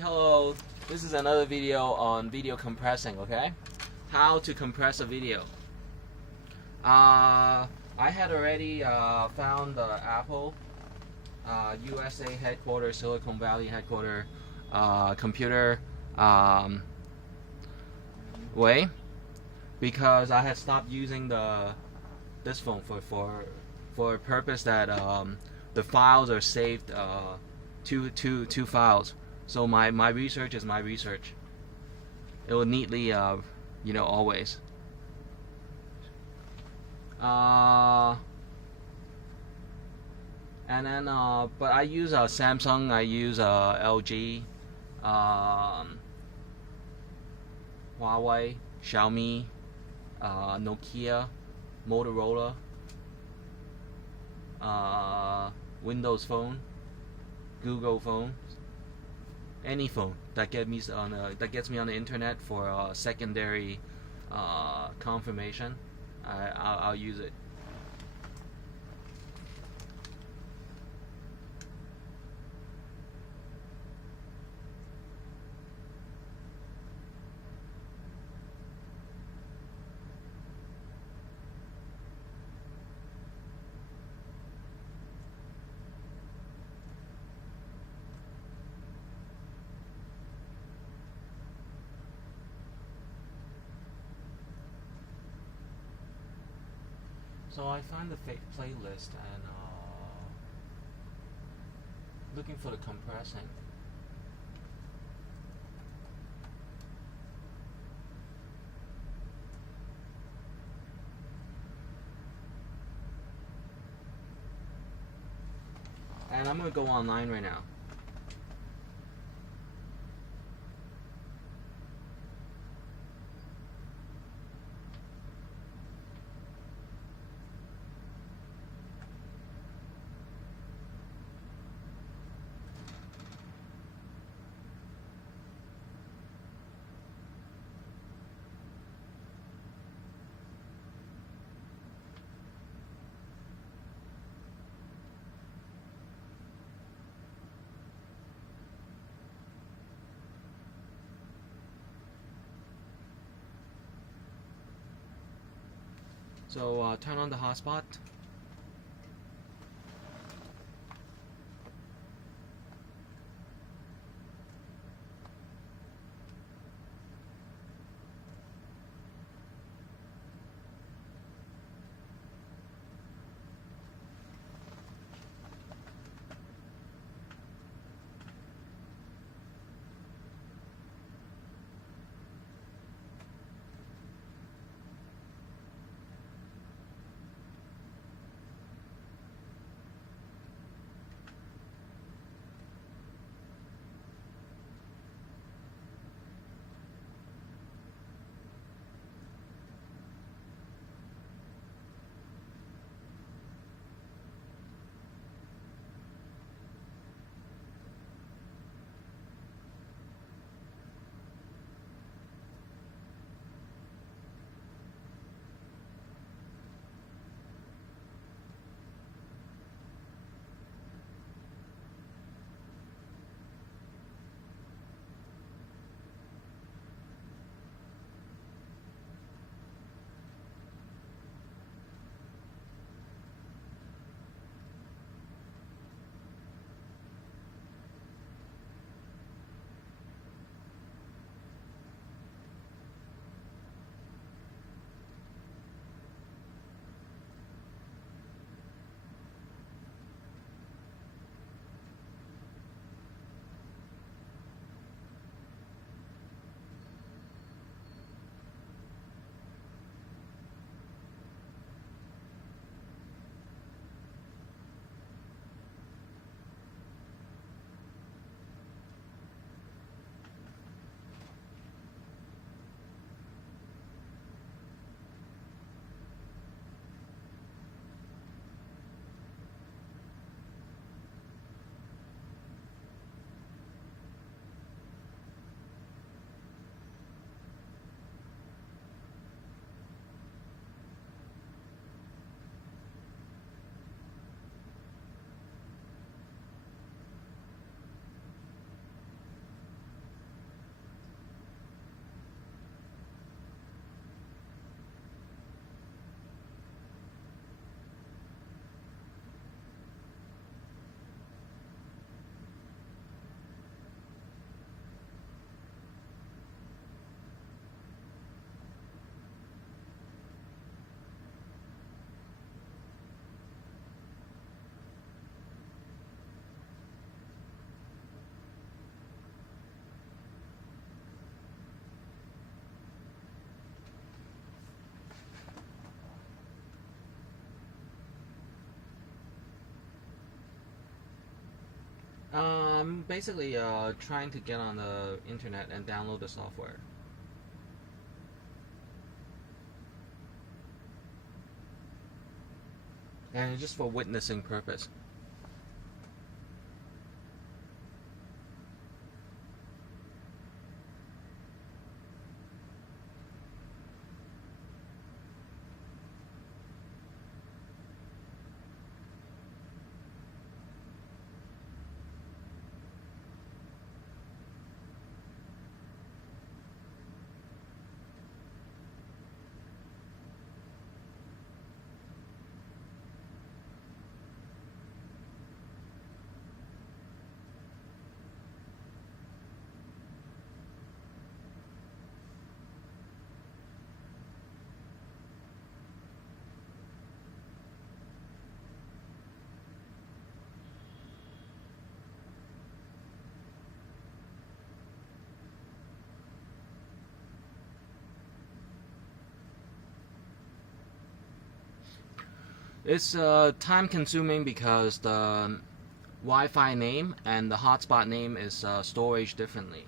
Hello, this is another video on video compressing, okay? How to compress a video. I had already found the Apple USA headquarters, Silicon Valley headquarters computer way, because I had stopped using this phone for a purpose that the files are saved two files. So my research is my research. It will neatly, always. And then, but I use Samsung, I use LG, Huawei, Xiaomi, Nokia, Motorola, Windows Phone, Google Phone. Any phone that gets me on the internet for secondary confirmation, I'll use it. So I find the playlist and looking for the compressing. And I'm gonna go online right now. So turn on the hotspot. Basically trying to get on the internet and download the software. And it's just for witnessing purpose. It's time consuming because the Wi-Fi name and the hotspot name is storage differently.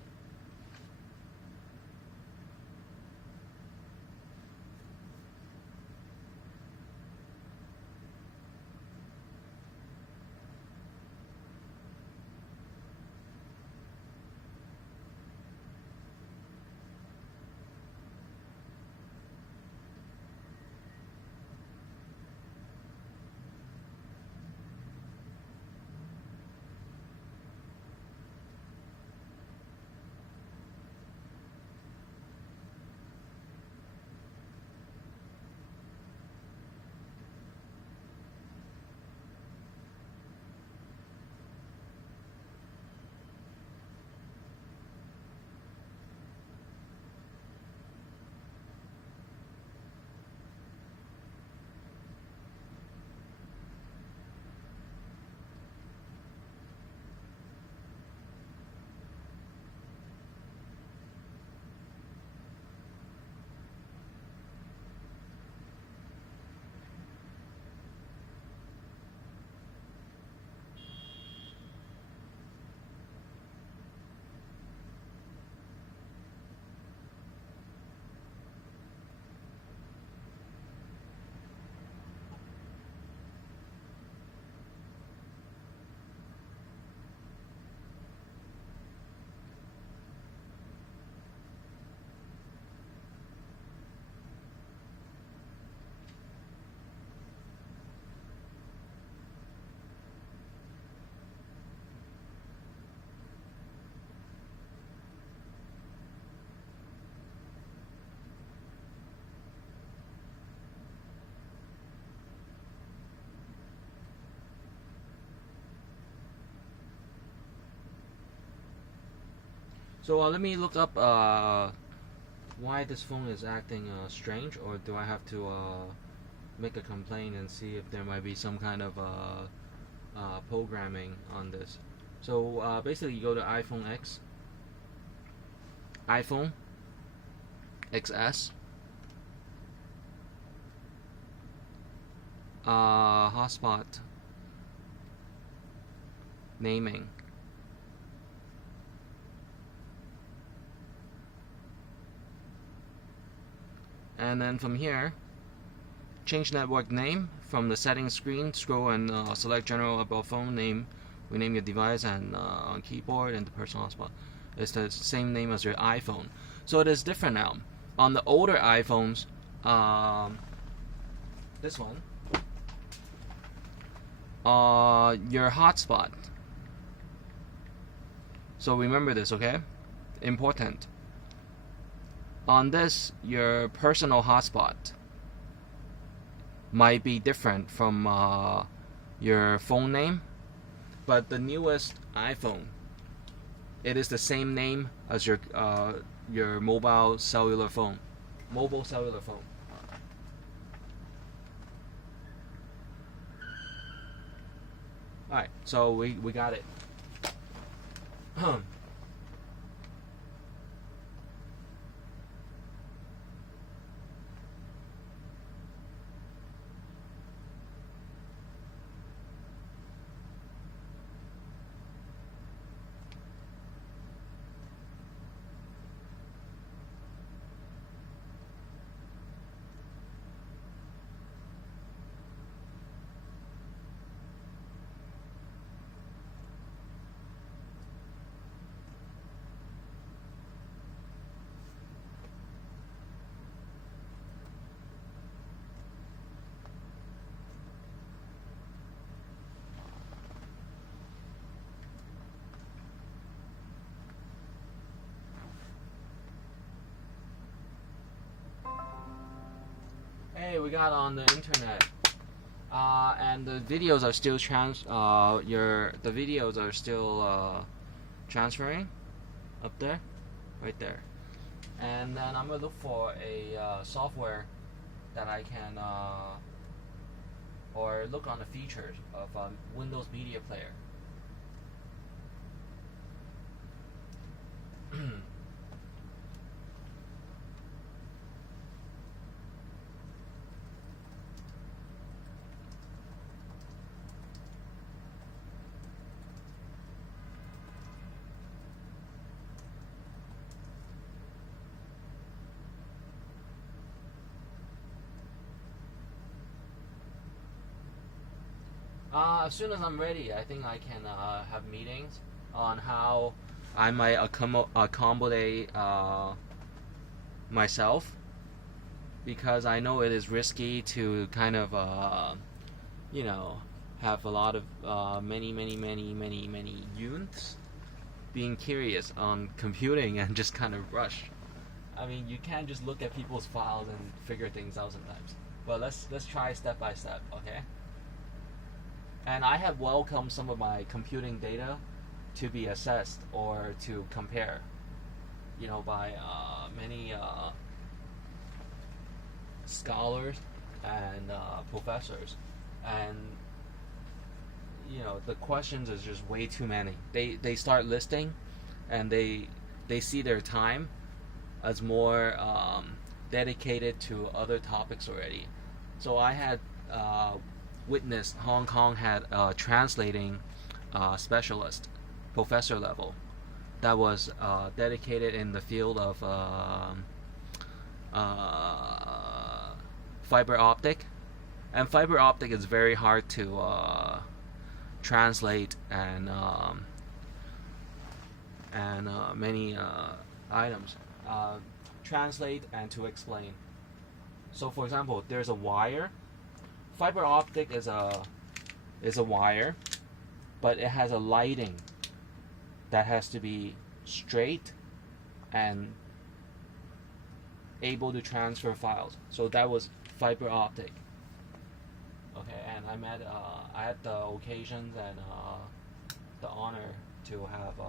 So let me look up why this phone is acting strange, or do I have to make a complaint and see if there might be some kind of programming on this. So basically you go to iPhone X, iPhone XS, hotspot naming, and then from here change network name. From the settings screen, scroll and select general above phone name. Rename your device, and on keyboard and the personal hotspot. It's the same name as your iPhone. So it is different now. On the older iPhones, this one, your hotspot. So remember this, okay? Important. On this, your personal hotspot might be different from your phone name, but the newest iPhone, it is the same name as your mobile cellular phone. Mobile cellular phone. Alright, so we got it. we got on the internet, and the videos are still the videos are still transferring up there, right there. And then I'm gonna look for a software that I can or look on the features of Windows Media Player. As soon as I'm ready, I think I can have meetings on how I might accommodate myself, because I know it is risky to kind of have a lot of many youths being curious on computing and just kind of rush. I mean, you can't just look at people's files and figure things out sometimes. But let's try step by step, okay? And I have welcomed some of my computing data to be assessed or to compare, by many scholars and professors. And the questions is just way too many. They start listing, and they see their time as more dedicated to other topics already. So I had witnessed Hong Kong had a translating specialist, professor level, that was dedicated in the field of fiber optic. And fiber optic is very hard to translate and many items. Translate and to explain. So for example, there's a wire. Fiber optic is a wire, but it has a lighting that has to be straight and able to transfer files. So that was fiber optic. Okay, and I had the occasions and the honor to have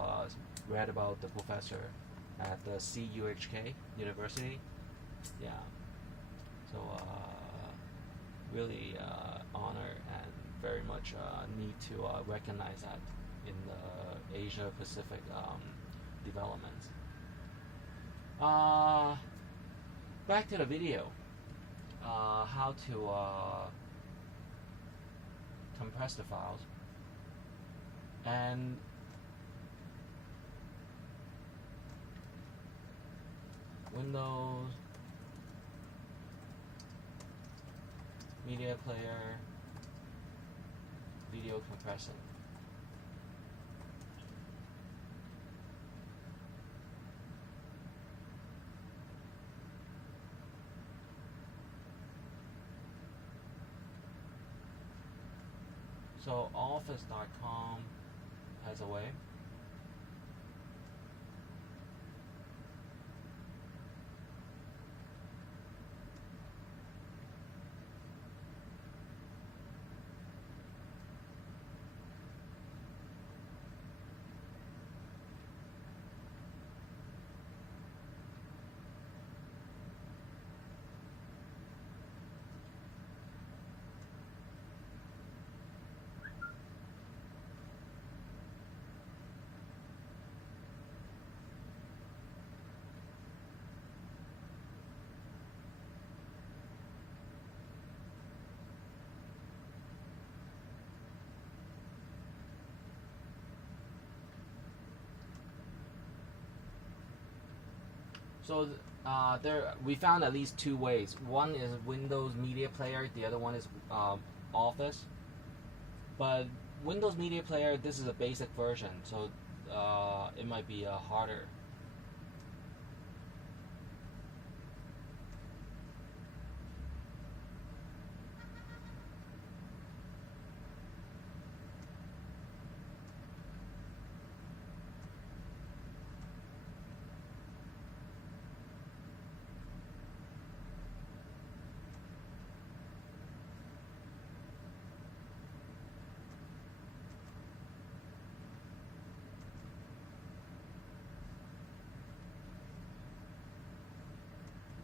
read about the professor at the CUHK University. Yeah. So really honor and very much need to recognize that in the Asia Pacific developments. Back to the video. How to compress the files. And Windows Media Player video compressing. So office.com has a way. So we found at least two ways. One is Windows Media Player, the other one is Office. But Windows Media Player, this is a basic version, so it might be harder.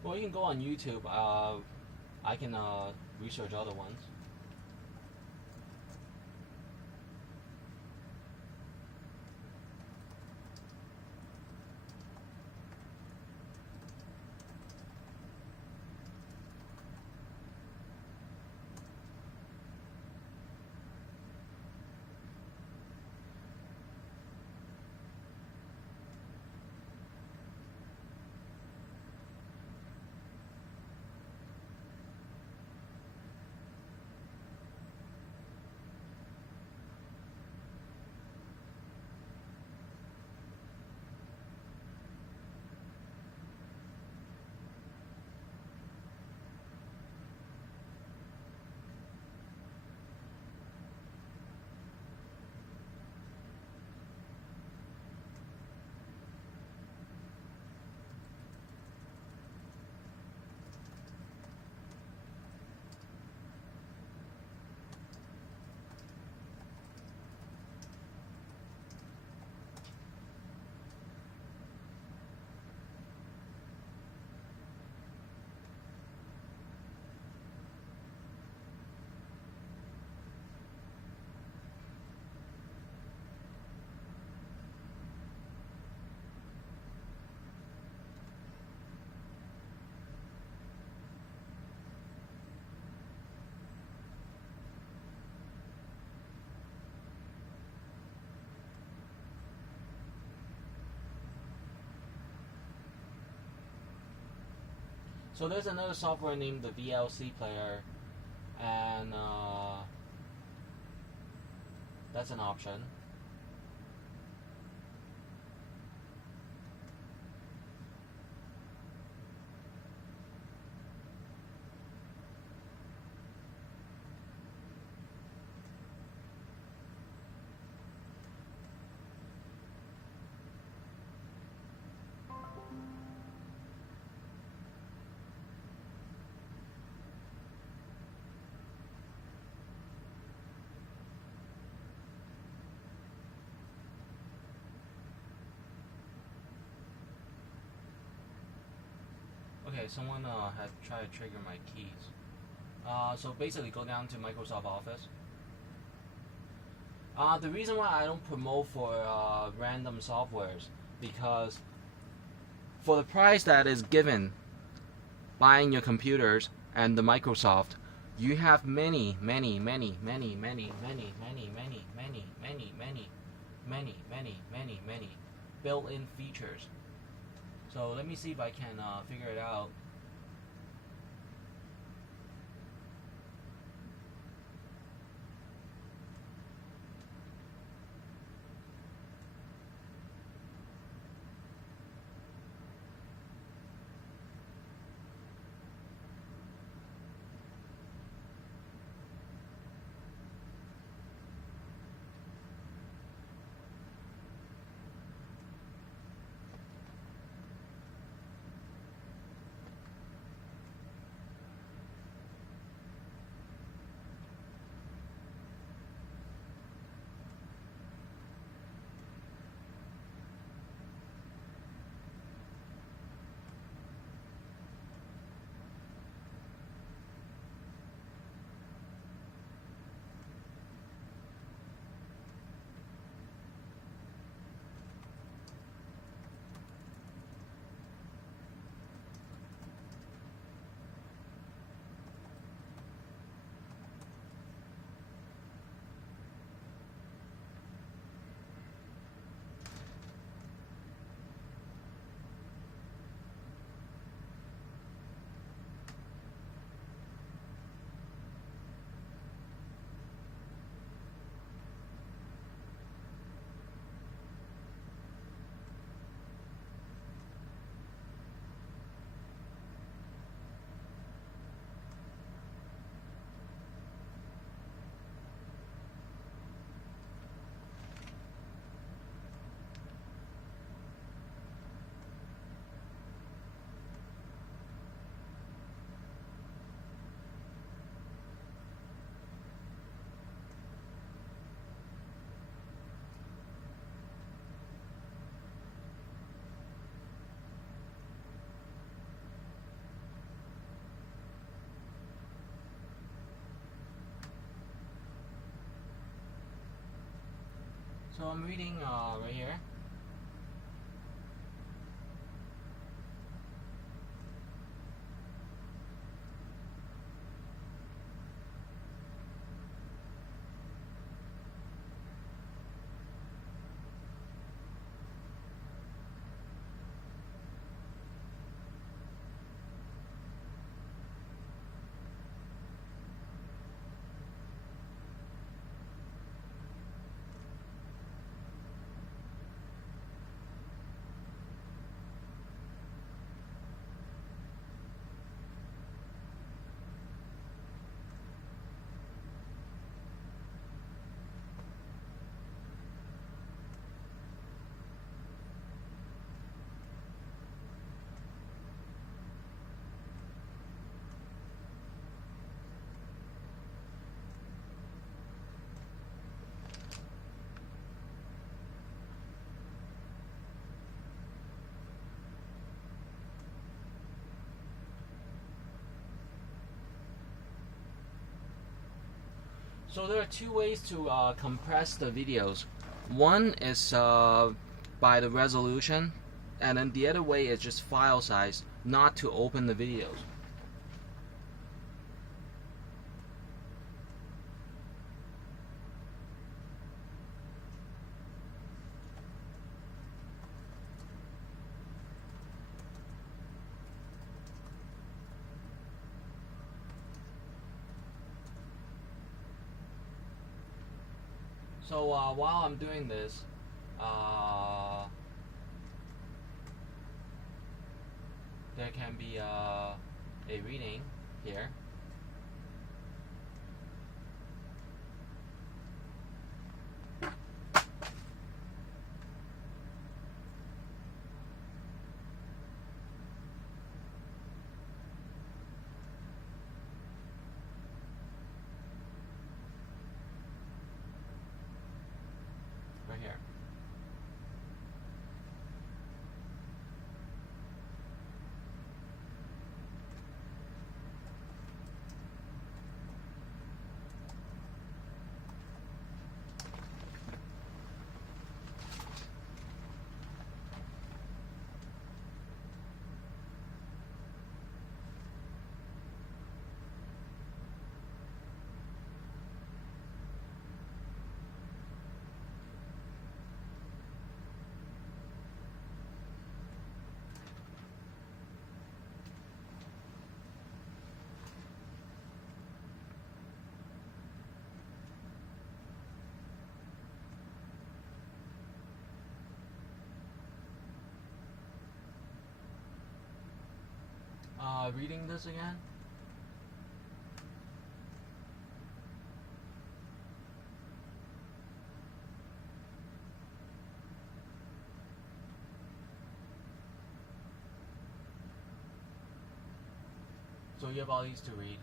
Or you can go on YouTube. I can research other ones. So there's another software named the VLC player, and that's an option. Okay, someone had tried to trigger my keys. So basically go down to Microsoft Office. The reason why I don't promote for random softwares, because for the price that is given buying your computers and the Microsoft, you have many built-in features. So let me see if I can figure it out. So I'm reading right here. So there are two ways to compress the videos. One is by the resolution, and then the other way is just file size, not to open the videos. So while I'm doing this, there can be a reading here. Right here. Reading this again. So you have all these to read.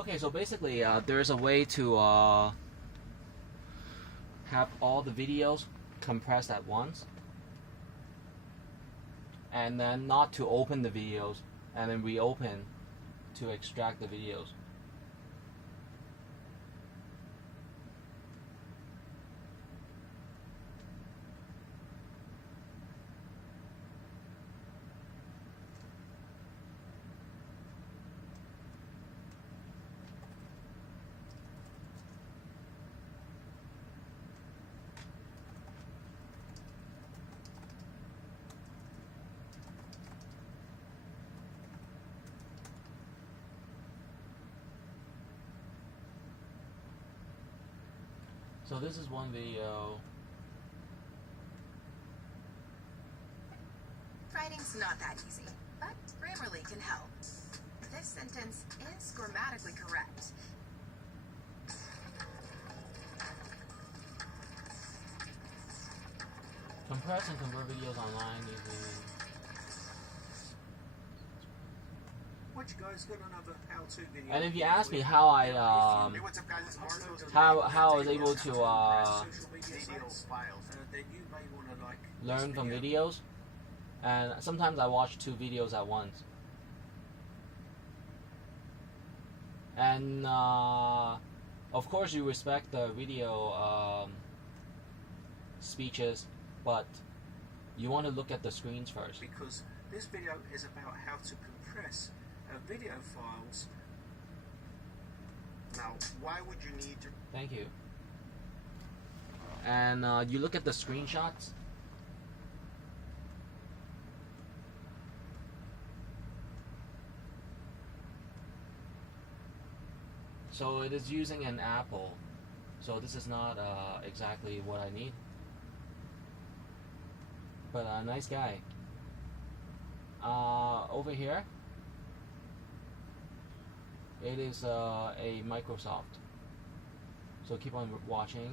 Okay, so basically, there's a way to have all the videos compressed at once, and then not to open the videos and then reopen to extract the videos. So this is one video. Writing's not that easy, but Grammarly can help. This sentence is grammatically correct. Compress and convert videos online using. What you guys got another how-to video? And if you ask me how I Hey, what's up, guys? It's Mark. how I was able to social media sites, then you may want to like learn this from video. videos, and sometimes I watch 2 videos at once. And of course you respect the video speeches, but you want to look at the screens first. Because this video is about how to compress video files. Now, why would you need to? Thank you. And you look at the screenshots. So it is using an Apple. So this is not exactly what I need. But a nice guy. Over here, it is a Microsoft. So keep on watching.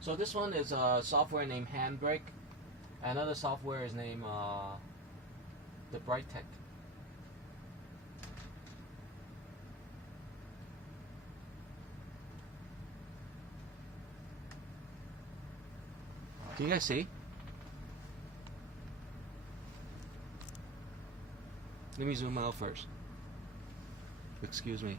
So this one is a software named Handbrake. Another software is named the BrightTech. Can you guys see? Let me zoom out first. Excuse me.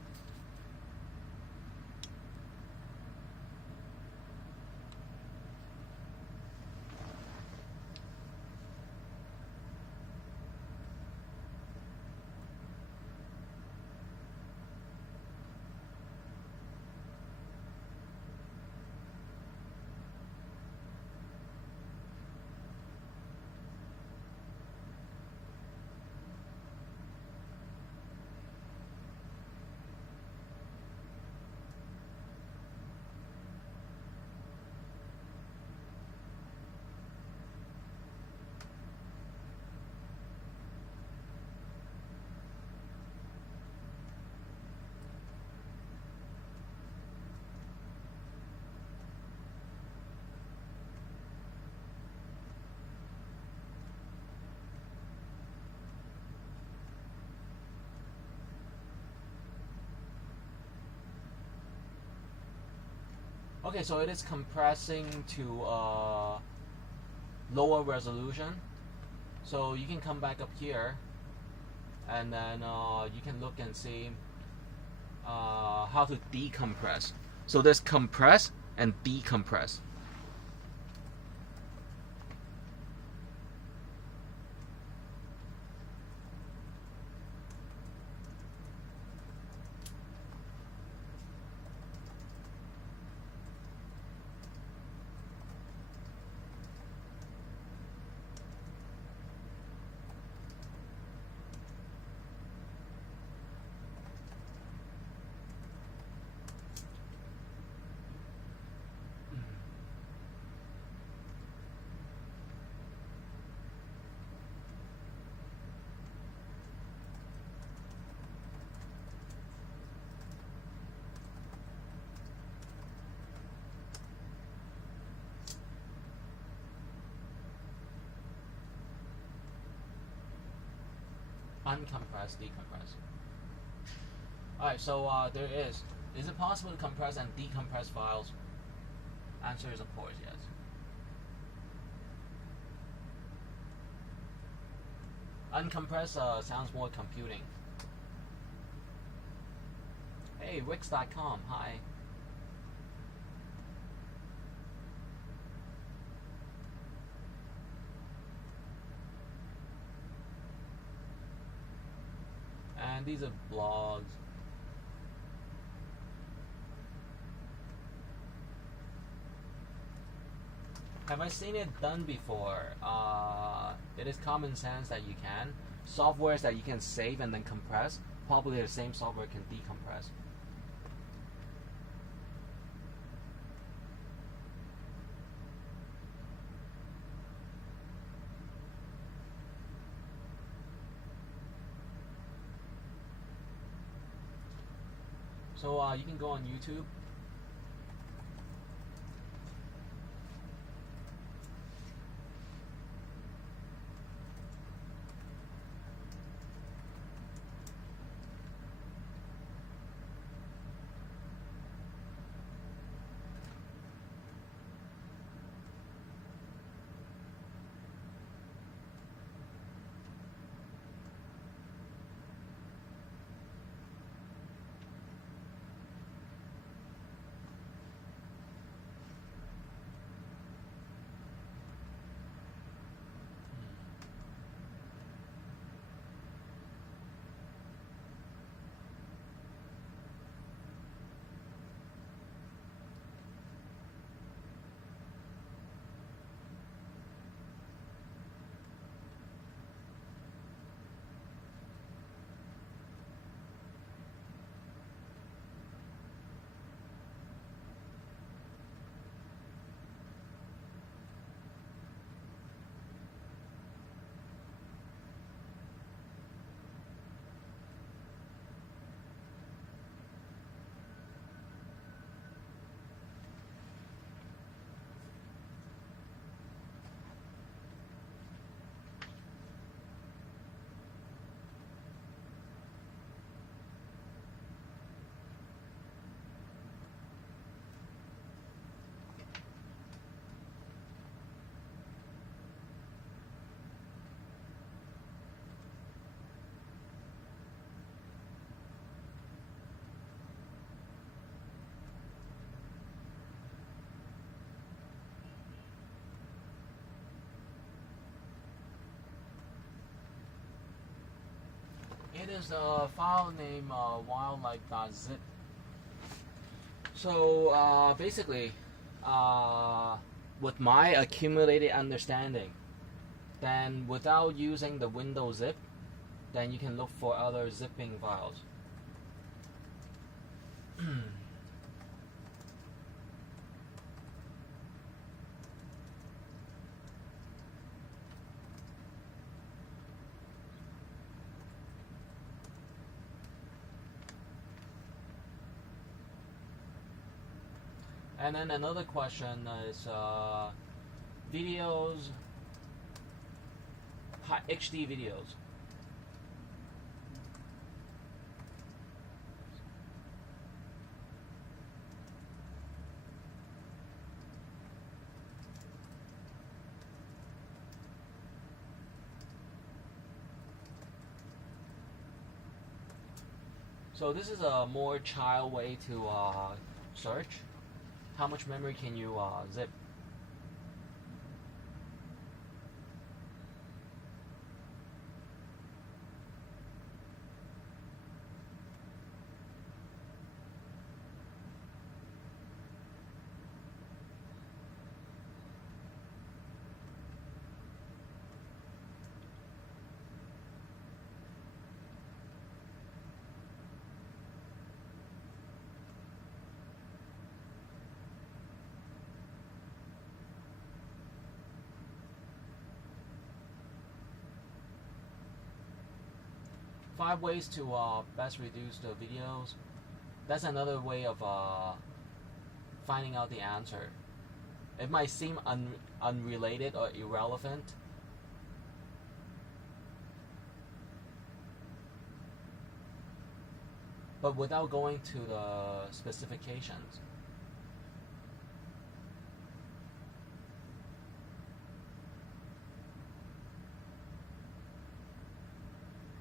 Okay, so it is compressing to lower resolution. So you can come back up here, and then you can look and see how to decompress. So there's compress and decompress. Uncompress, decompress. Alright, so there is. Is it possible to compress and decompress files? Answer is of course yes. Uncompress sounds more computing. Hey, Wix.com, hi. And these are blogs. Have I seen it done before? It is common sense that you can. Softwares that you can save and then compress, probably the same software can decompress. So you can go on YouTube. It is a file named wildlife.zip. So basically, with my accumulated understanding, then without using the Windows zip, then you can look for other zipping files. And then another question is videos, HD videos. So this is a more child way to search. How much memory can you zip? Five ways to best reduce the videos. That's another way of finding out the answer. It might seem unrelated or irrelevant, but without going to the specifications.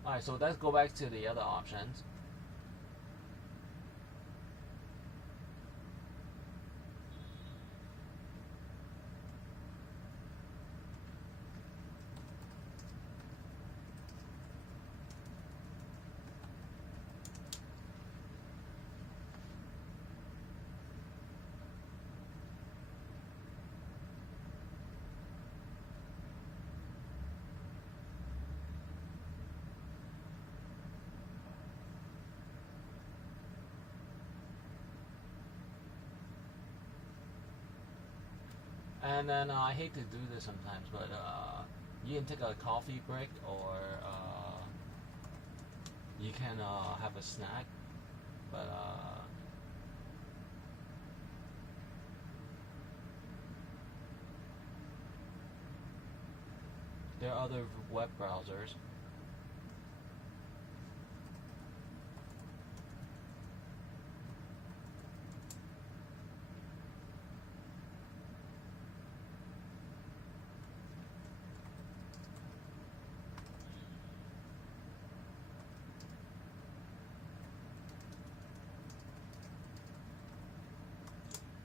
Alright, so let's go back to the other options. And then I hate to do this sometimes, but you can take a coffee break, or you can have a snack. But there are other web browsers.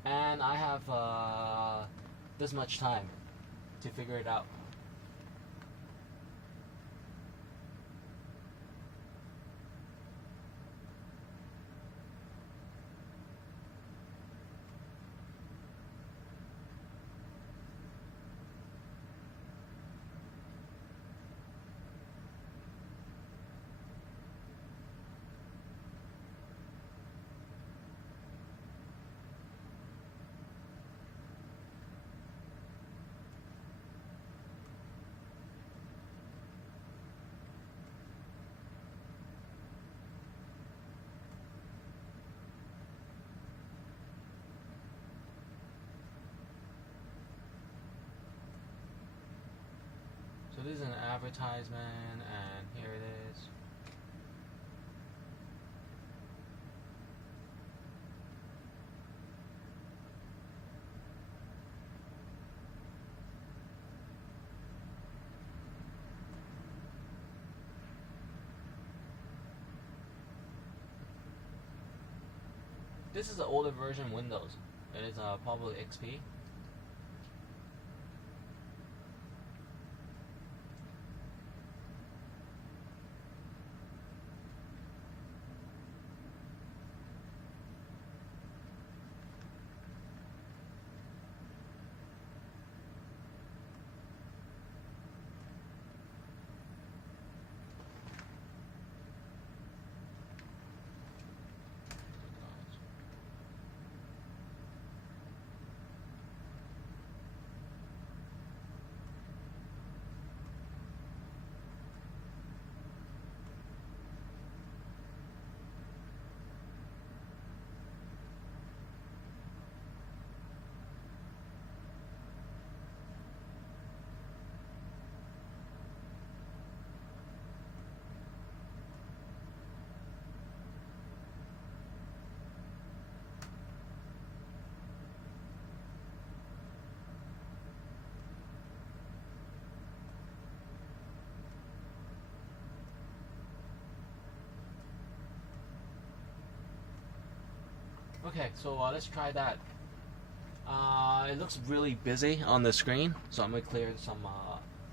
And I have this much time to figure it out. So this is an advertisement, and here it is. This is the older version Windows. It is probably XP. Okay, so let's try that. It looks really busy on the screen, so I'm gonna clear some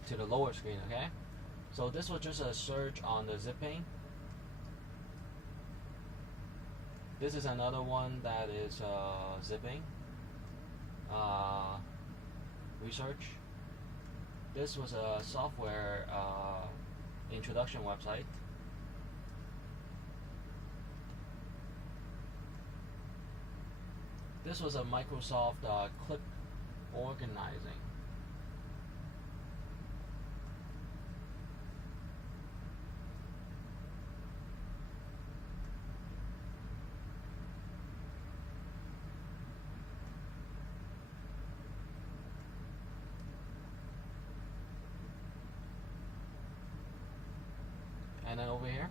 to the lower screen. Okay, so this was just a search on the zip pane. This is another one that is zipping. Research. This was a software introduction website. This was a Microsoft clip organizing. And then over here,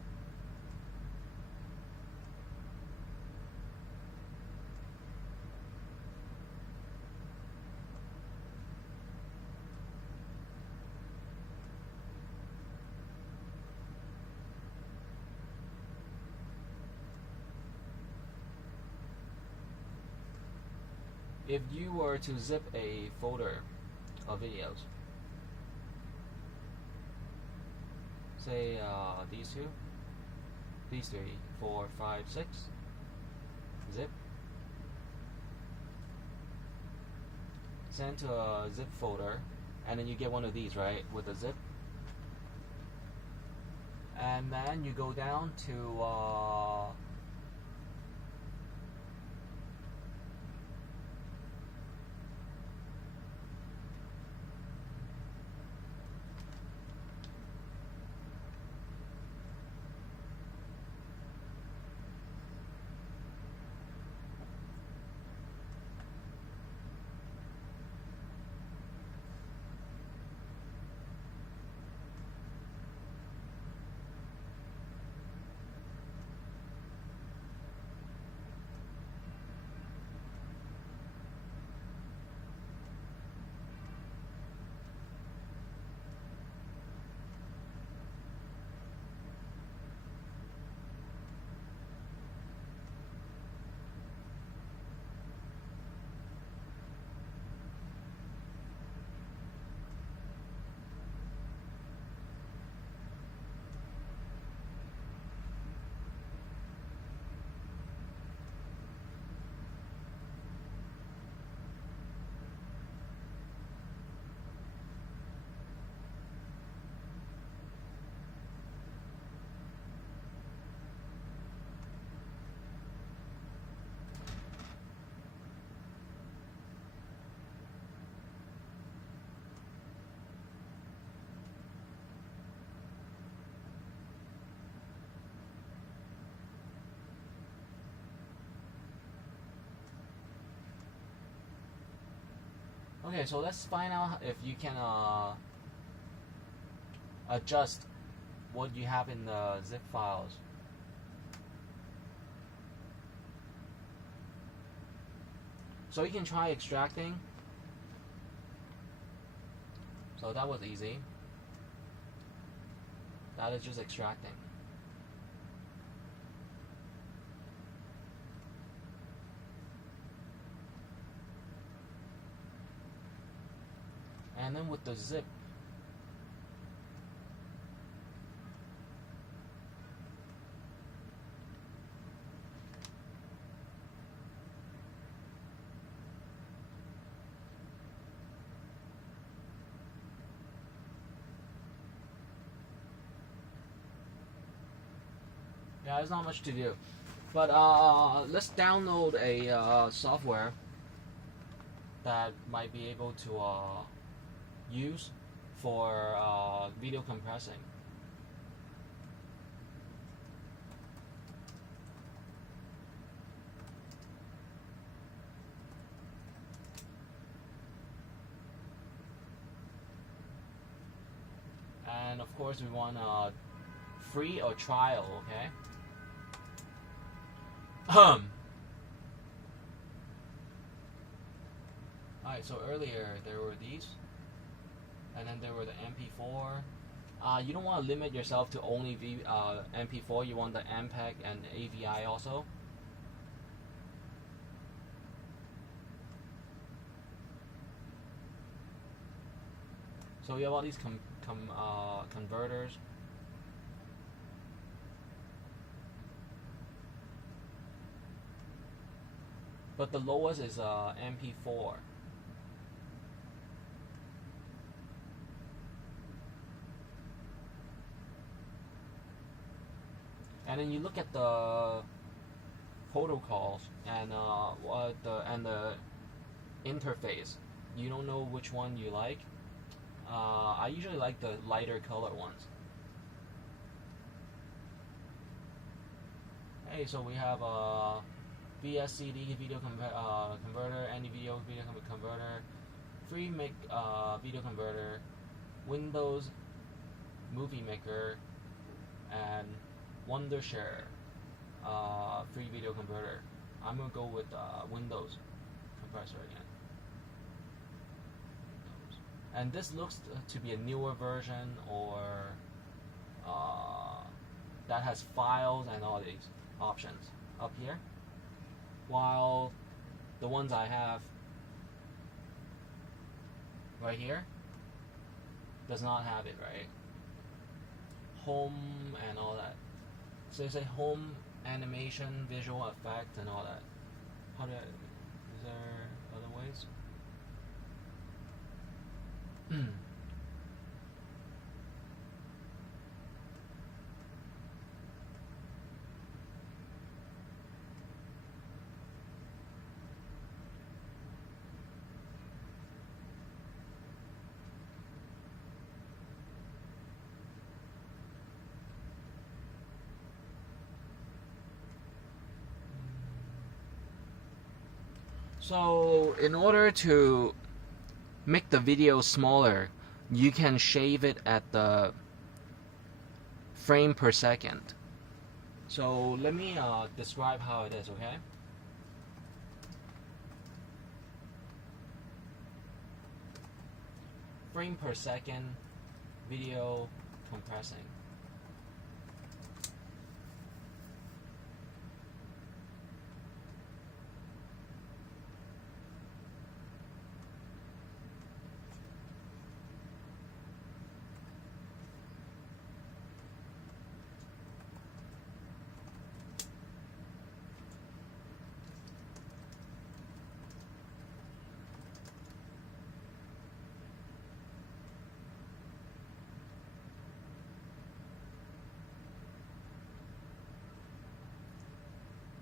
if you were to zip a folder of videos, say these two, these 3, 4, 5, 6, zip, send to a zip folder, and then you get one of these, right, with a zip, and then you go down to okay, so let's find out if you can adjust what you have in the zip files. So you can try extracting. So that was easy. That is just extracting. And then with the zip, yeah, there's not much to do. But let's download a software that might be able to use for video compressing. And of course we want free or trial, okay? Alright, so earlier there were these, and then there were the MP4. You don't want to limit yourself to only MP4, you want the MPEG and AVI also. So you have all these converters. But the lowest is MP4. And then you look at the protocols and the interface. You don't know which one you like. I usually like the lighter color ones. Hey, so we have VSCD video converter, any video converter, free make video converter, Windows movie maker, and Wondershare free video converter. I'm gonna go with Windows compressor again. And this looks to be a newer version, or that has files and all these options up here, while the ones I have right here does not have it, right? Home and all that. So they say home, animation, visual effect, and all that. Is there other ways? So in order to make the video smaller, you can shave it at the frame per second. So let me describe how it is, okay? Frame per second video compressing.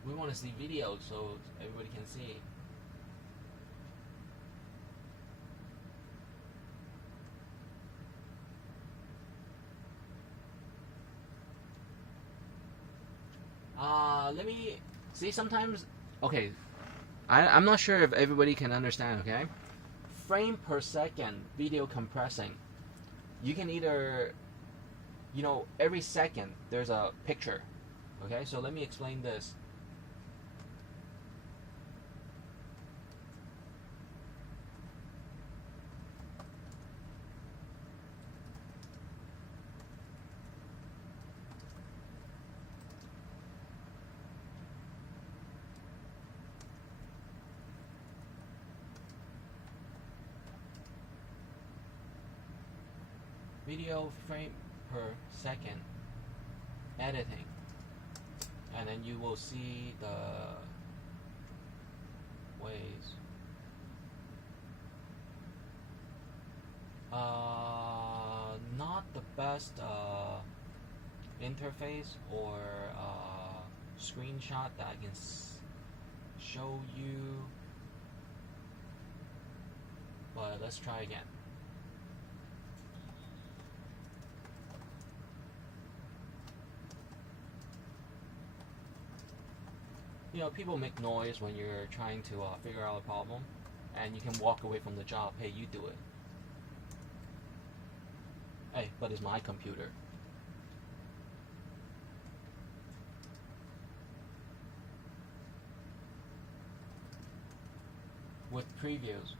We want to see videos so everybody can see. Let me see. Sometimes, okay, I'm not sure if everybody can understand, okay? Frame per second video compressing. You can either, every second there's a picture, okay? So let me explain this. Video frame per second editing, and then you will see the ways. Not the best interface or screenshot that I can show you, but let's try again. People make noise when you're trying to figure out a problem, and you can walk away from the job. Hey, you do it. Hey, but it's my computer. With previews.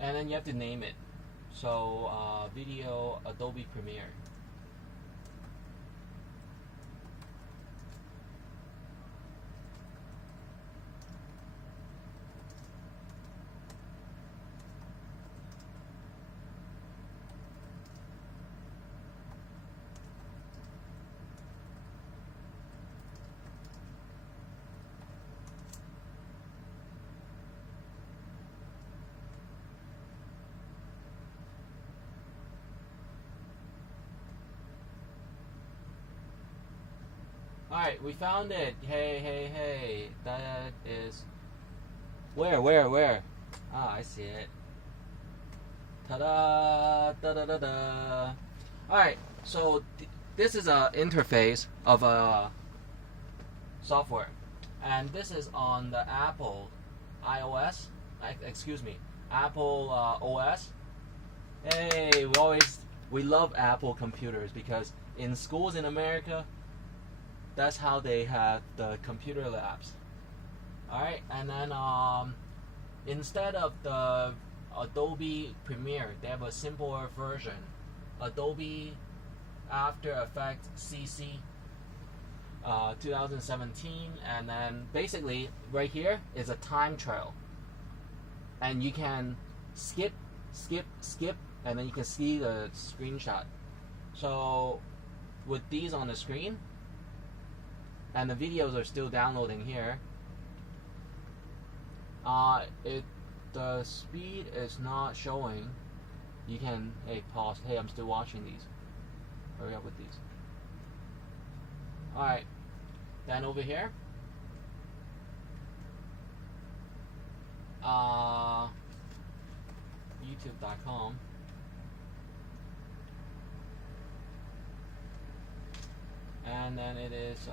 And then you have to name it. So video Adobe Premiere. Alright, we found it. Hey. That is... Where? Ah, I see it. Ta-da! Da-da-da-da! Alright, so this is an interface of a software. And this is on the Apple iOS. Apple OS. Hey, we love Apple computers because in schools in America, that's how they have the computer labs. Alright, and then instead of the Adobe Premiere, they have a simpler version. Adobe After Effects CC 2017, and then basically right here is a time trail. And you can skip, and then you can see the screenshot. So with these on the screen, and the videos are still downloading here. The speed is not showing. You can pause. Hey, I'm still watching these. Hurry up with these. Alright. Then over here. YouTube.com. And then it is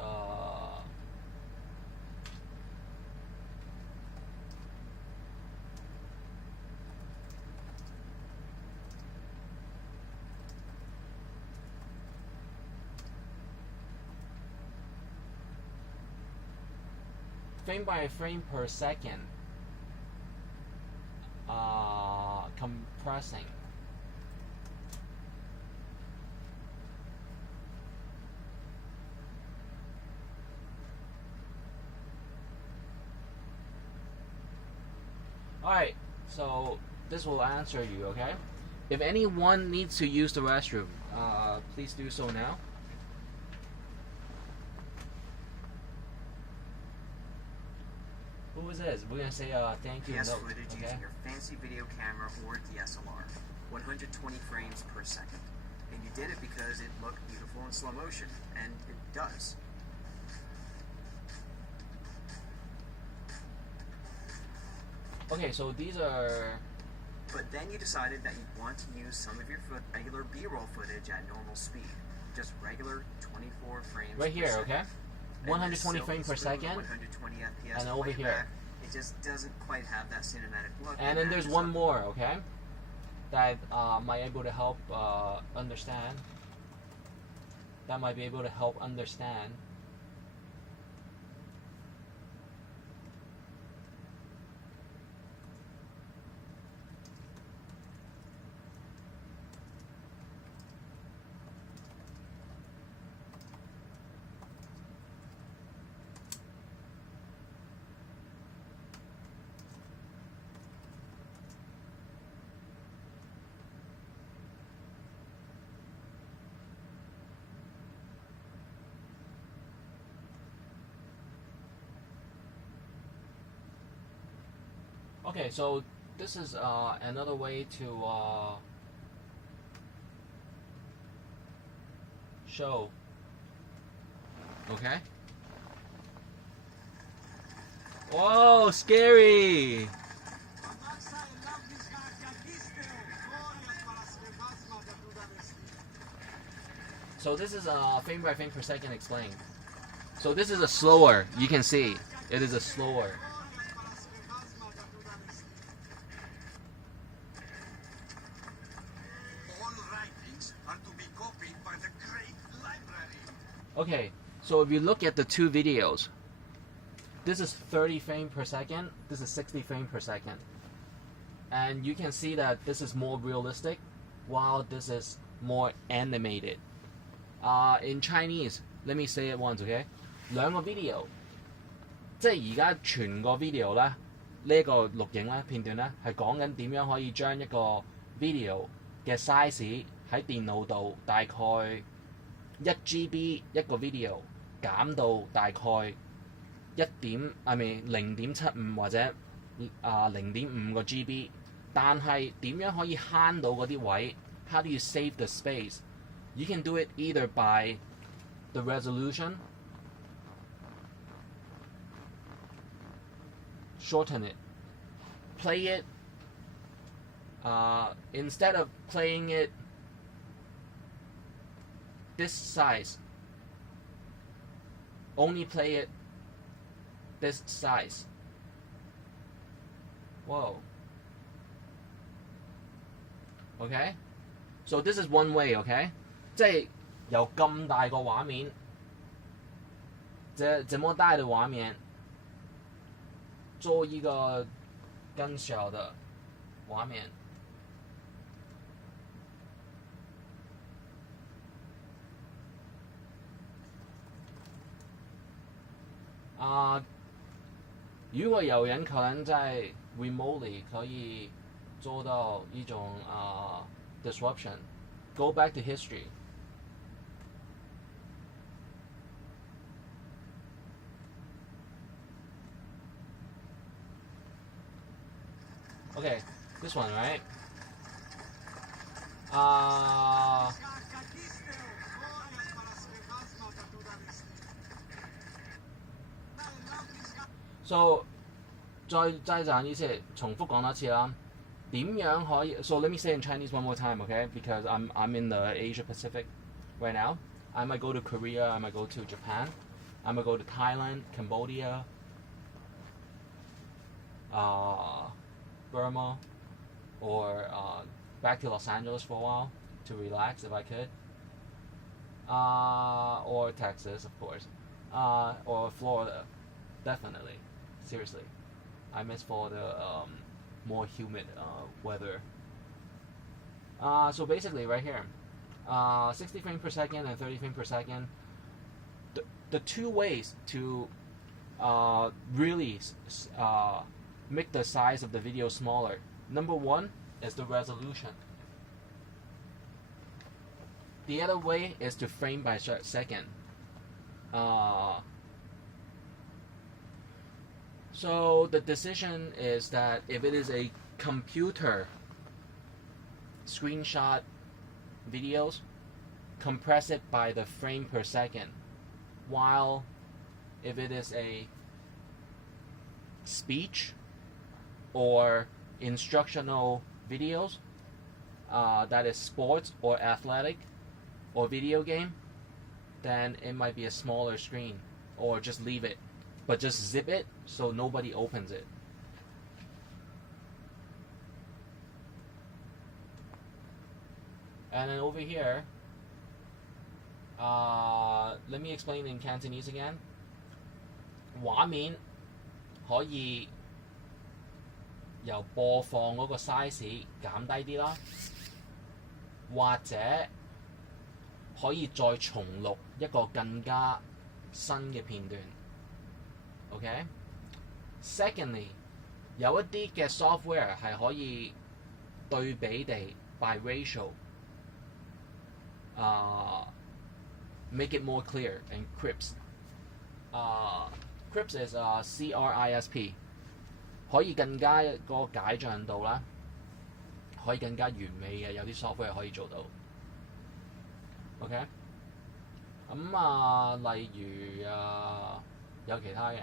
frame by frame per second compressing. Alright, so this will answer you, okay? If anyone needs to use the restroom, please do so now. Who is this? We're going to say thank you FPS note, footage okay? using your fancy video camera or DSLR. 120 frames per second. And you did it because it looked beautiful in slow motion, and it does. Okay, so these are... But then you decided that you want to use some of your regular B-roll footage at normal speed. Just regular 24 frames right per here, second. okay? 120 frames per second. 120 FPS And over playback. here. It just doesn't quite have that cinematic look. And then there's matches one up. more, okay? That might be able to help understand. That might be able to help understand. Okay, so this is another way to show. Okay. Whoa, scary! So this is frame by frame per second explained. So this is a slower. You can see it is a slower. Okay, so if you look at the two videos, this is 30 frames per second, this is 60 frames per second. And you can see that this is more realistic while this is more animated. In Chinese, let me say it once, okay? 兩個 video， 即係而家全個 video 咧，呢個錄影咧片段咧係講緊點樣可以將一個 video 嘅 size 喺電腦度大概1GB 一個 video 減到大概0.75或者0.5個 GB， 但係點樣可以慳到嗰啲位 ？How do you save the space? You can do it either by the resolution, shorten it, play it. Instead of playing it this size, only play it this size. Whoa. Okay? So this is one way, okay? 即係由咁大個畫面，這麼大的畫面，做一個更小的畫面。如果有人可能在 remotely 可以做到一種disruption, go back to history. Okay, this one, right? So 再講一次，重複講多次啦。點樣可以 So let me say in Chinese one more time, okay? Because I'm in the Asia Pacific right now. I might go to Korea, I might go to Japan, I might go to Thailand, Cambodia, Burma, or back to Los Angeles for a while to relax if I could, or Texas, of course, or Florida, definitely, seriously. I miss Florida, more humid weather. So basically right here, 60 frames per second and 30 frames per second, the two ways to really make the size of the video smaller. Number one is the resolution. The other way is to frame by second. So the decision is that if it is a computer screenshot videos, compress it by the frame per second, while if it is a speech or instructional videos, that is sports or athletic or video game, then it might be a smaller screen, or just leave it, but just zip it so nobody opens it. And then over here, let me explain in Cantonese again. 畫面可以由播放嗰個 size 減低啲啦，或者可以再重錄一個更加新嘅片段。OK? Secondly, 有一啲嘅 software 係可以對比地 by ratio, make it more clear and crisp. Crisp is CRISP. 可以更加個解像度啦，可以更加完美嘅，有啲 software 可以做到。OK， 例如有其他嘅，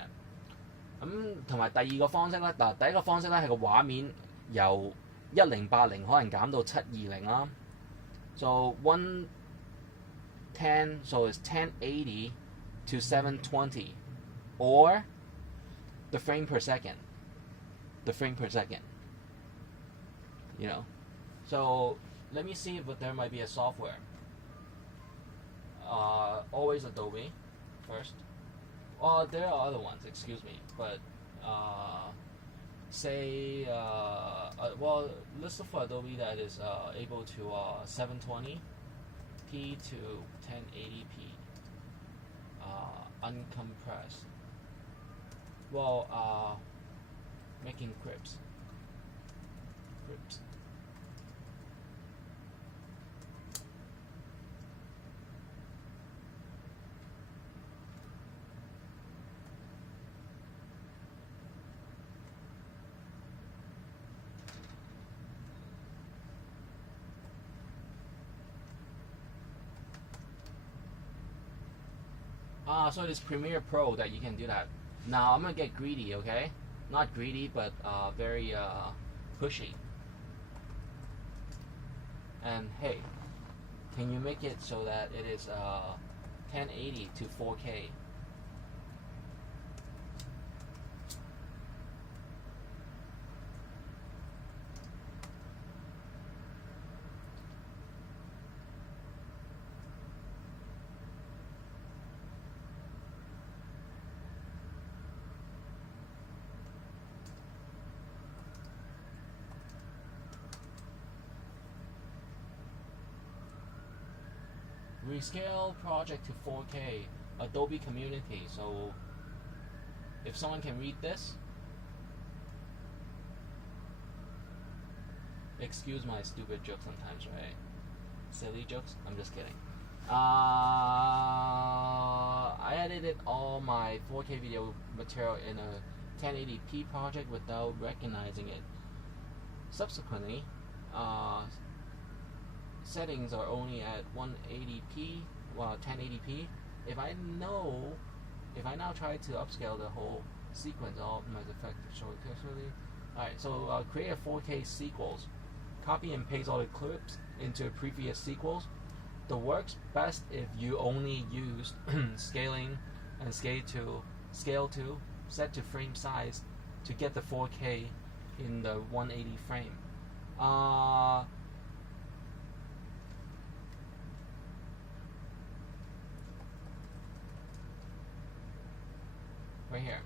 同埋第二個方式咧，第一個方式咧係個畫面由1080可能減到720啦。So 110, so it's 1080 to 720, or the frame per second. The frame per second, you know. So let me see if there might be a software. Always Adobe first. There are other ones, excuse me, but say, well, let's look for Adobe that is able to 720p to 1080p uncompressed. Well, making clips. So it's Premiere Pro that you can do that. Now I'm gonna get greedy, okay? Not greedy, but very pushy. And hey, can you make it so that it is 1080 to 4K? Rescale project to 4K, Adobe Community. So if someone can read this, excuse my stupid jokes sometimes, right? Silly jokes? I'm just kidding. I edited all my 4K video material in a 1080p project without recognizing it. Subsequently, settings are only at 180p, well 1080p. If I now try to upscale the whole sequence, I'll optimize effect to show it clearly. Alright, so create a 4K sequels. Copy and paste all the clips into previous sequels. It works best if you only use scaling and scale to set to frame size to get the 4K in the 180 frame. Right here.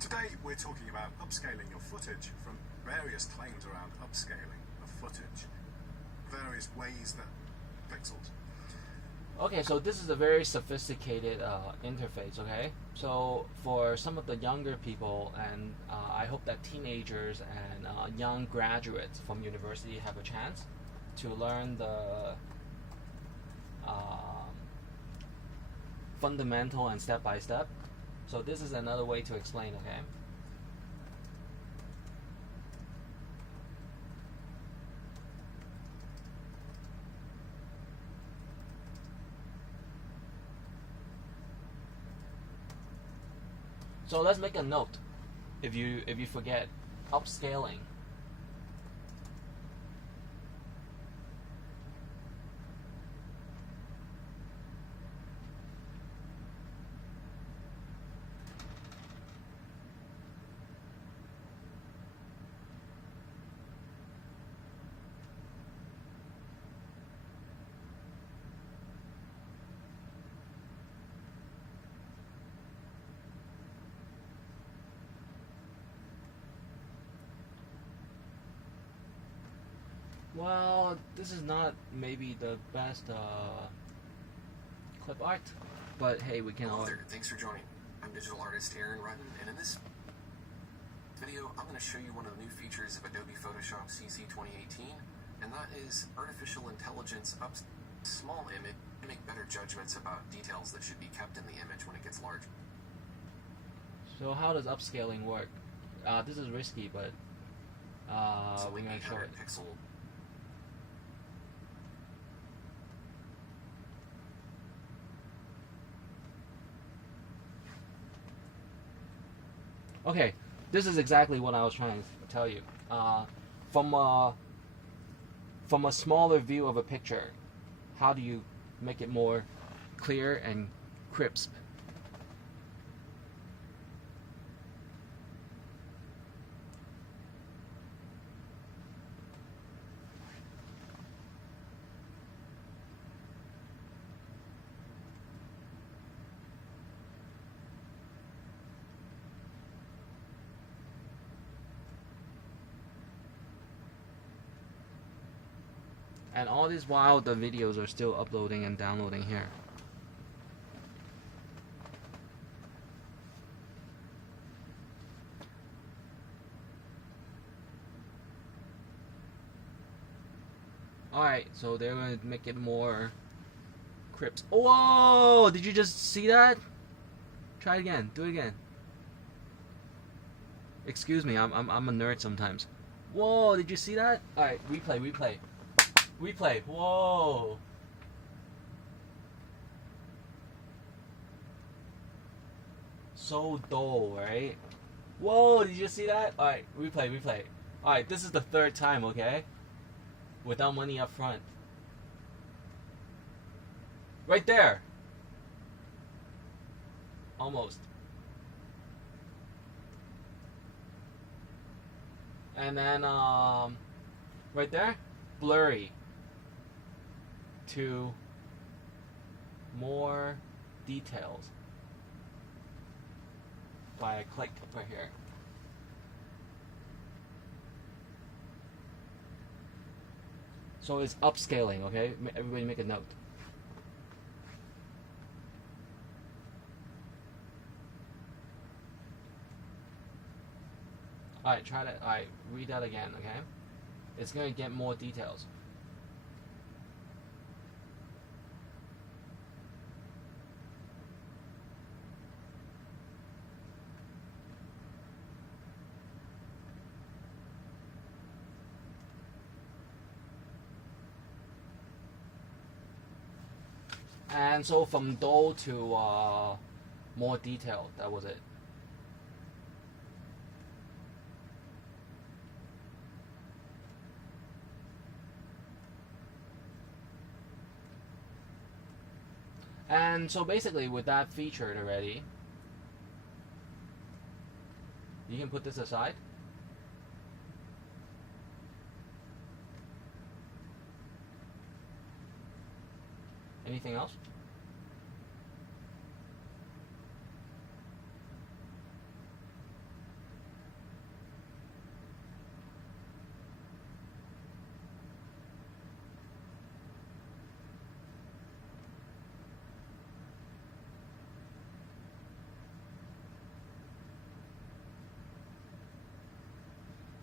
Today we're talking about upscaling your footage from various claims around upscaling of footage, various ways that pixels. Okay, so this is a very sophisticated interface, okay? So for some of the younger people, and I hope that teenagers and young graduates from university have a chance to learn the fundamental and step-by-step. So this is another way to explain, okay? So let's make a note. If you forget, upscaling. Well, this is not maybe the best clip art, but hey, we can all. Hello there, thanks for joining. I'm digital artist Aaron Rutten, and in this video, I'm going to show you one of the new features of Adobe Photoshop CC 2018, and that is artificial intelligence up small image to make better judgments about details that should be kept in the image when it gets large. So how does upscaling work? This is risky, but So we're going to show it. 800 pixel. Okay, this is exactly what I was trying to tell you. From a smaller view of a picture, how do you make it more clear and crisp? And all this while the videos are still uploading and downloading here. Alright, so they're going to make it more crisp. Whoa! Did you just see that? Try it again. Do it again. Excuse me, I'm a nerd sometimes. Whoa, did you see that? Alright, replay. Replay. Whoa. So dull, right? Whoa, did you see that? Alright, replay. Alright, this is the third time, okay? Without money up front. Right there. Almost. And then, right there, blurry. To more details by a click right here. So it's upscaling, okay? Everybody make a note. Alright, try that. Alright, read that again, okay? It's gonna get more details. And so from dull to more detailed, that was it. And so basically with that featured already, you can put this aside. Anything else?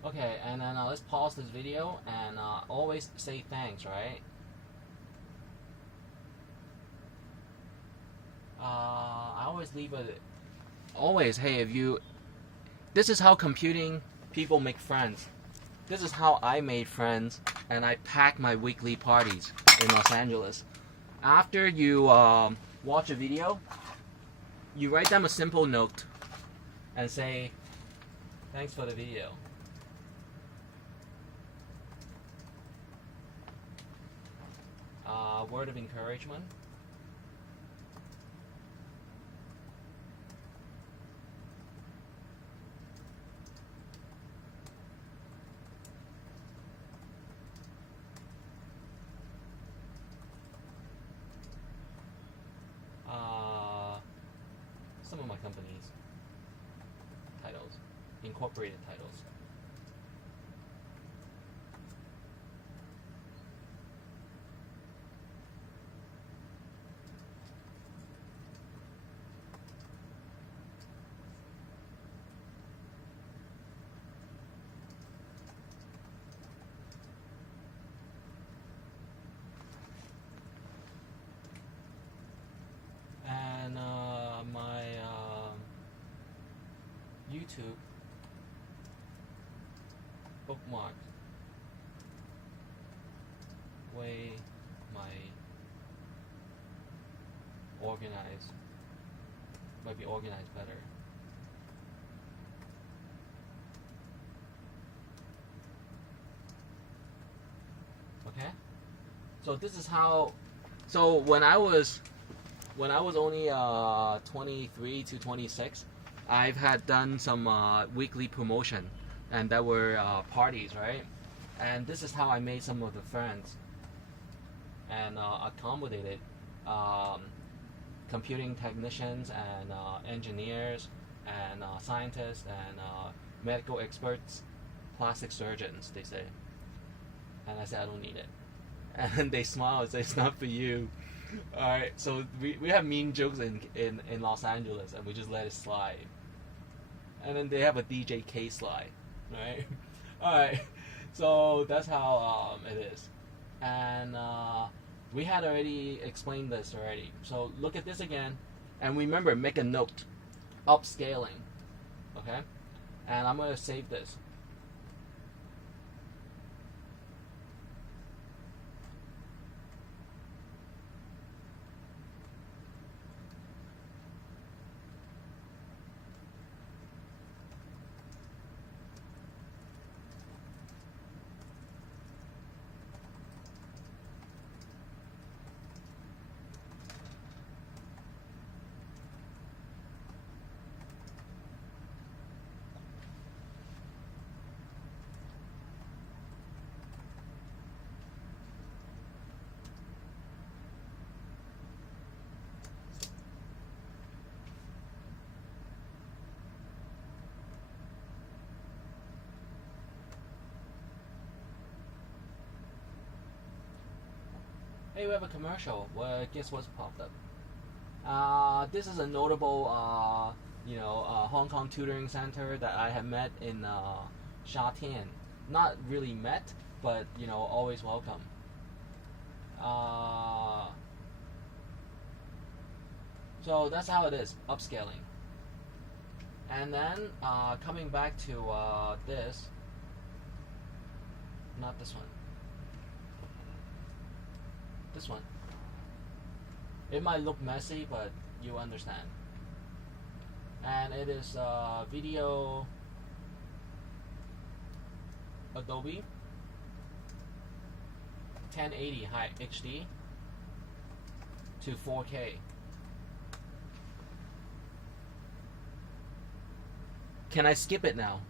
Okay, and then let's pause this video and always say thanks, right? I always leave a... Always, hey, if you... This is how computing people make friends. This is how I made friends, and I pack my weekly parties in Los Angeles. After you watch a video, you write them a simple note and say, thanks for the video. Word of encouragement. Some of my company's titles, incorporated titles. And YouTube bookmark way my organize might be organized better. Okay, so this is how. So when I was only 23 to 26, I've had done some weekly promotion, and there were parties, right? And this is how I made some of the friends and accommodated computing technicians and engineers and scientists and medical experts, plastic surgeons, they say. And I said, I don't need it. And they smile and say, it's not for you. Alright, so we have mean jokes in Los Angeles, and we just let it slide. And then they have a DJ K slide, right? Alright, so that's how it is. And we had already explained this already. So look at this again, and remember, make a note. Upscaling, okay? And I'm going to save this. Hey, we have a commercial. Well, guess what's popped up? This is a notable, Hong Kong tutoring center that I have met in Sha Tian. Not really met, but always welcome. So that's how it is, upscaling. And then coming back to this, not this one. This one. It might look messy, but you understand. And it is video Adobe 1080 high HD to 4K. Can I skip it now?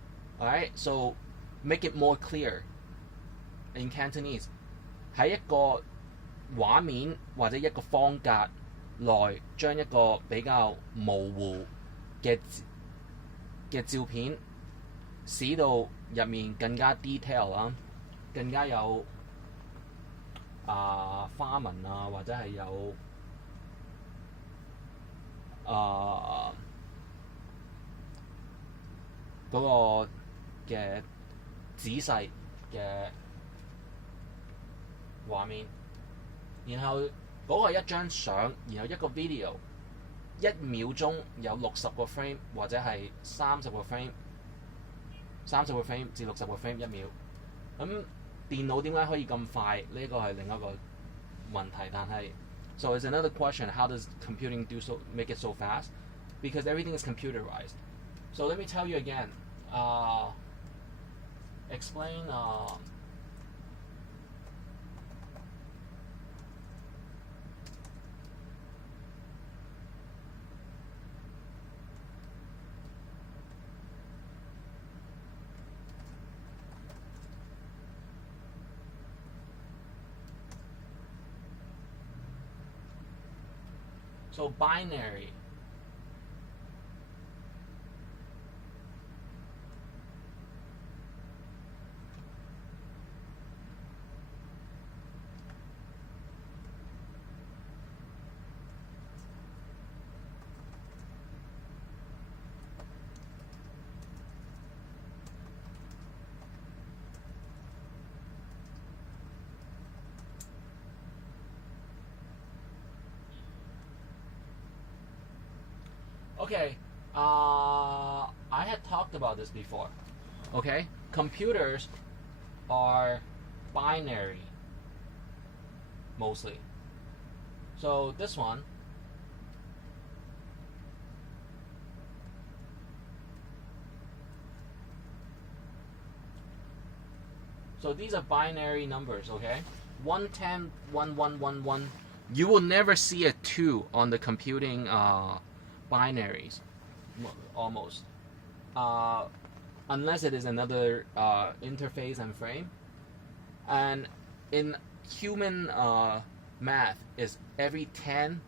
Alright, so make it more clear in Cantonese. 喺一個畫面或者一個方格內，將一個比較模糊嘅照片，使到入面更加 detail 啦，更加有花紋啊，或者係有嗰個嘅仔細嘅畫面。然後嗰個係一張相，然後一個 video 1秒鐘有60個 frame 或者係30個 frame，30個 frame 至60個 frame 1秒。咁電腦點解可以咁快？呢個係另一個問題。但係 so it's another question. How does computing make it so fast? Because everything is computerized. So let me tell you again. Explain. So binary. Okay, I had talked about this before. Okay, computers are binary mostly. So this one, so these are binary numbers, okay? 110, 1111. You will never see a 2 on the computing binaries, almost. Unless it is another interface and frame. And in human math, is every 10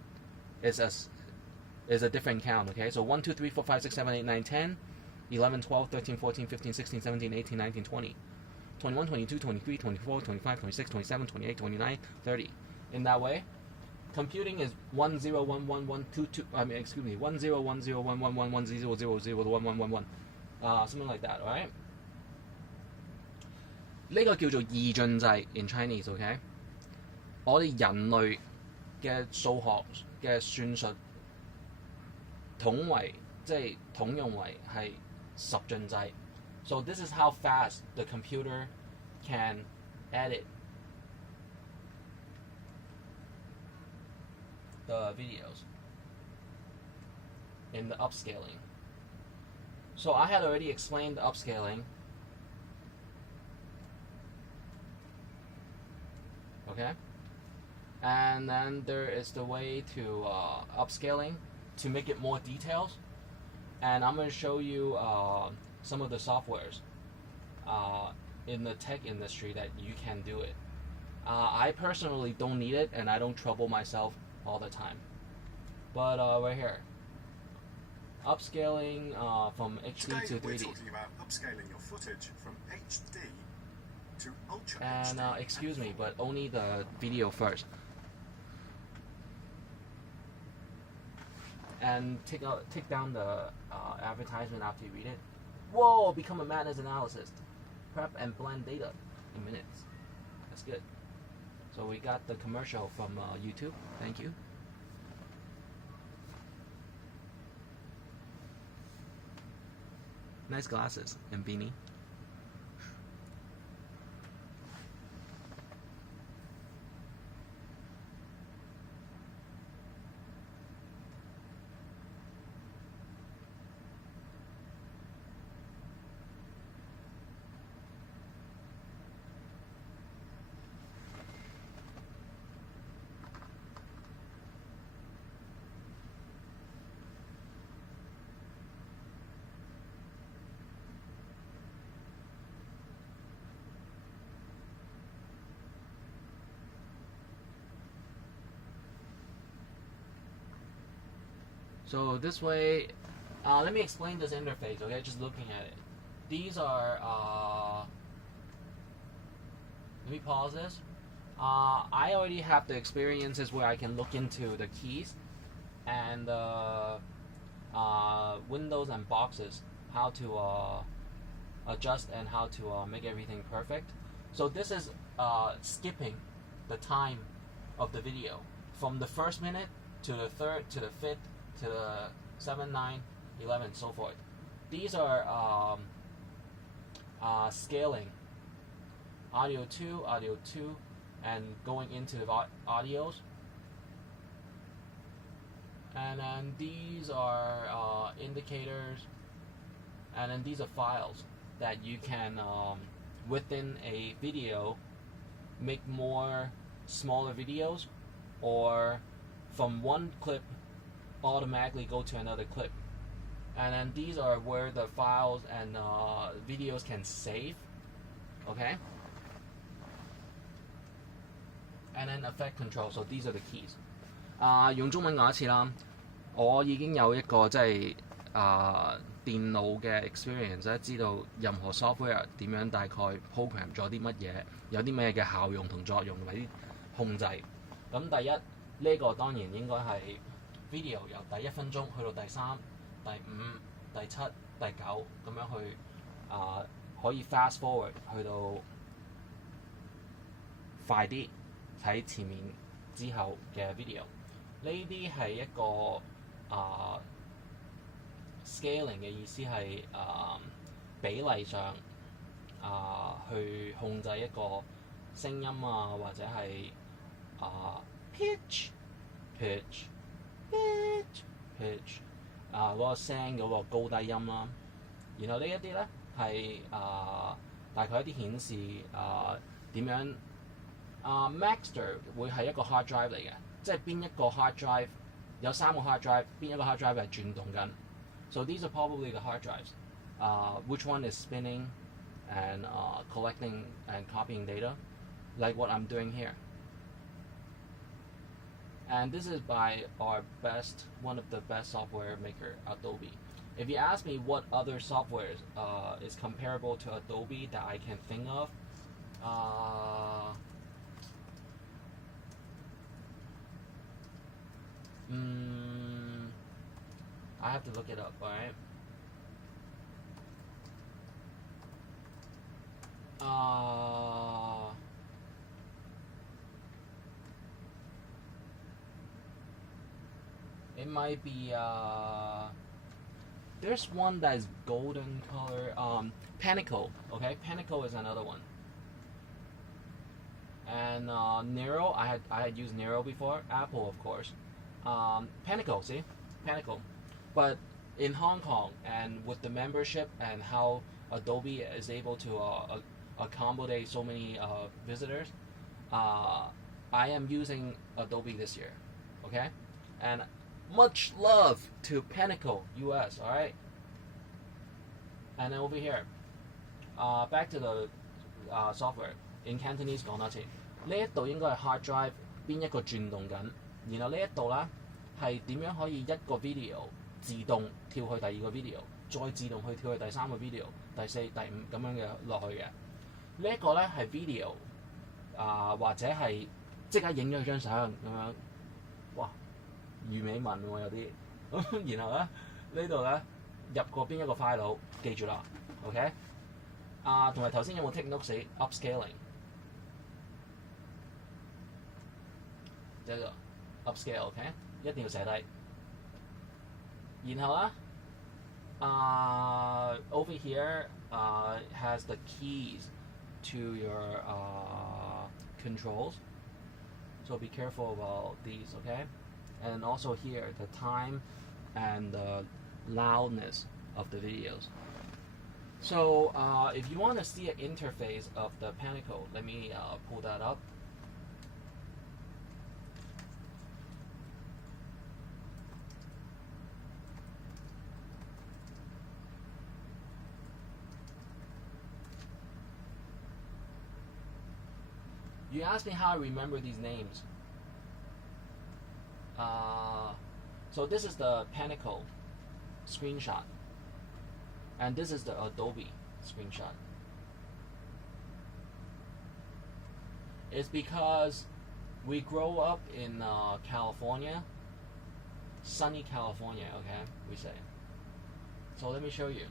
is a different count, okay? So 1, 2, 3, 4, 5, 6, 7, 8, 9, 10, 11, 12, 13, 14, 15, 16, 17, 18, 19, 20, 21, 22, 23, 24, 25, 26, 27, 28, 29, 30. In that way, computing is 101112, I mean, excuse me, 10101111000111, something like that, alright? 呢個叫做二進制 in Chinese, OK？ 我哋人類嘅數學嘅算術統用為係十進制。So this is how fast the computer can edit the videos in the upscaling. So I had already explained the upscaling. Okay? And then there is the way to upscaling to make it more details. And I'm going to show you some of the softwares in the tech industry that you can do it. I personally don't need it, and I don't trouble myself all the time. But right here, upscaling from HD to 3D. We're talking about upscaling your footage from HD to Ultra and HD. Excuse me, but only the video first. And take down the advertisement after you read it. Whoa! Become a madness analysis. Prep and blend data in minutes. That's good. So we got the commercial from YouTube. Thank you. Nice glasses and beanie. So this way, let me explain this interface, okay, just looking at it. These are, let me pause this. I already have the experiences where I can look into the keys and windows and boxes, how to adjust and how to make everything perfect. So this is skipping the time of the video from the first minute to the third to the fifth to the 7, 9, 11, so forth. These are scaling audio 2, and going into the audios. And then these are indicators, and then these are files that you can, within a video, make more smaller videos, or from one clip automatically go to another clip. And then these are where the files and videos can save, okay? And then effect control, so these are the keys. 用中文講一次啦，我已經有一個即係電腦嘅 experience 咧，知道任何 software 點樣大概 program 咗啲乜嘢，有啲咩嘅效用同作用同埋啲控制。咁第一呢個當然應該係 video 由第1分鐘去到第3、第5、第7、第9咁樣去可以 fast forward 去到快啲睇前面之後嘅 video。呢啲係一個 scaling 嘅意思係比例上去控制一個聲音啊，或者係pitch嗰個聲嗰個高低音啦。然後呢一啲咧係大概一啲顯示點樣Maxter 會係一個 hard drive 嚟嘅，即係邊一個 hard drive 有3個 hard drive， 邊一個 hard drive 係轉動緊。So these are probably the hard drives. Which one is spinning and collecting and copying data, like what I'm doing here. And this is by one of the best software maker, Adobe. If you ask me what other software is comparable to Adobe that I can think of, I have to look it up, alright? It might be there's one that is golden color, Pinnacle, okay? Pinnacle is another one. And Nero, I had used Nero before. Apple, of course. Pinnacle, see? Pinnacle. But in Hong Kong, and with the membership and how Adobe is able to accommodate so many visitors, I am using Adobe this year, okay? And much love to Pinnacle US, alright? And then over here, back to the software. In Cantonese 講多次，呢一度應該係 hard drive 邊一個轉動緊，然後呢一度咧係點樣可以一個 video 自動跳去第二個 video， 再自動去跳去第三個 video、第四、第五咁樣嘅落去嘅。呢一個咧係 video 或者係即刻影咗張相咁樣，哇魚尾紋喎有啲，咁然後咧呢度咧入過邊一個 file， 記住啦 ，OK？ 同埋頭先有冇 take notes upscaling？ 呢個 upscale OK， 一定要寫低。然後咧over here has the keys to your controls, so be careful about these, okay? And also here the time and the loudness of the videos. So if you want to see an interface of the Pinnacle, let me pull that up. You asked me how I remember these names. So this is the Pinnacle screenshot. And this is the Adobe screenshot. It's because we grow up in California, sunny California, okay, we say. So let me show you.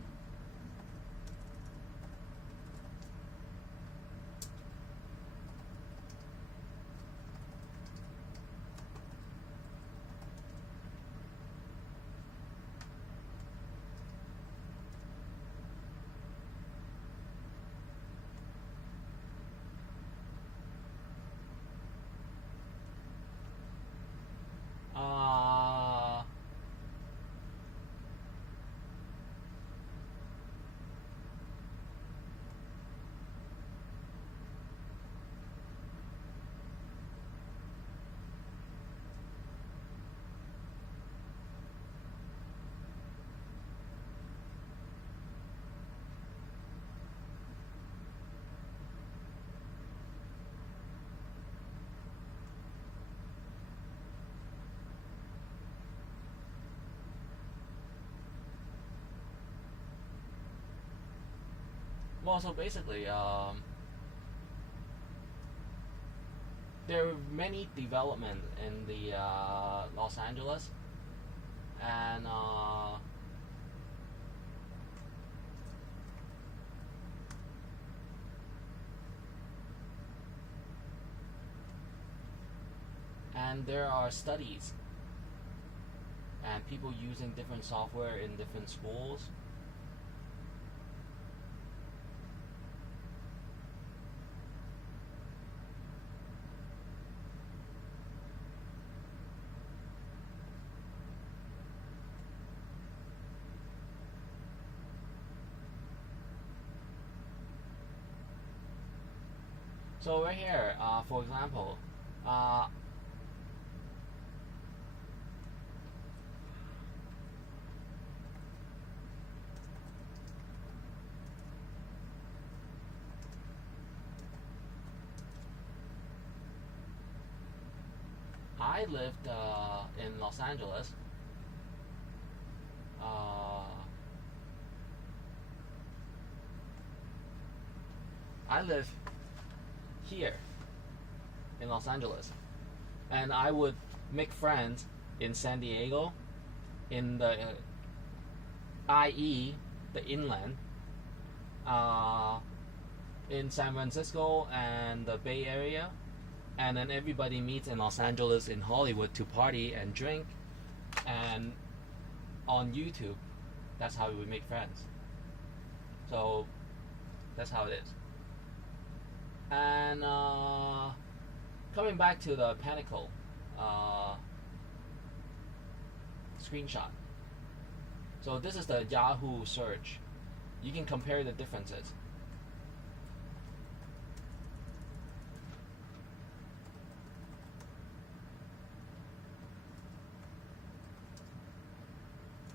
Well, so basically, there are many development in the Los Angeles, and there are studies, and people using different software in different schools. So right here, for example, I lived in Los Angeles. I live here in Los Angeles, and I would make friends in San Diego, in the IE, the inland, in San Francisco and the Bay Area, and then everybody meets in Los Angeles, in Hollywood, to party and drink, and on YouTube, that's how we would make friends. So that's how it is. And coming back to the Pinnacle screenshot. So this is the Yahoo search. You can compare the differences.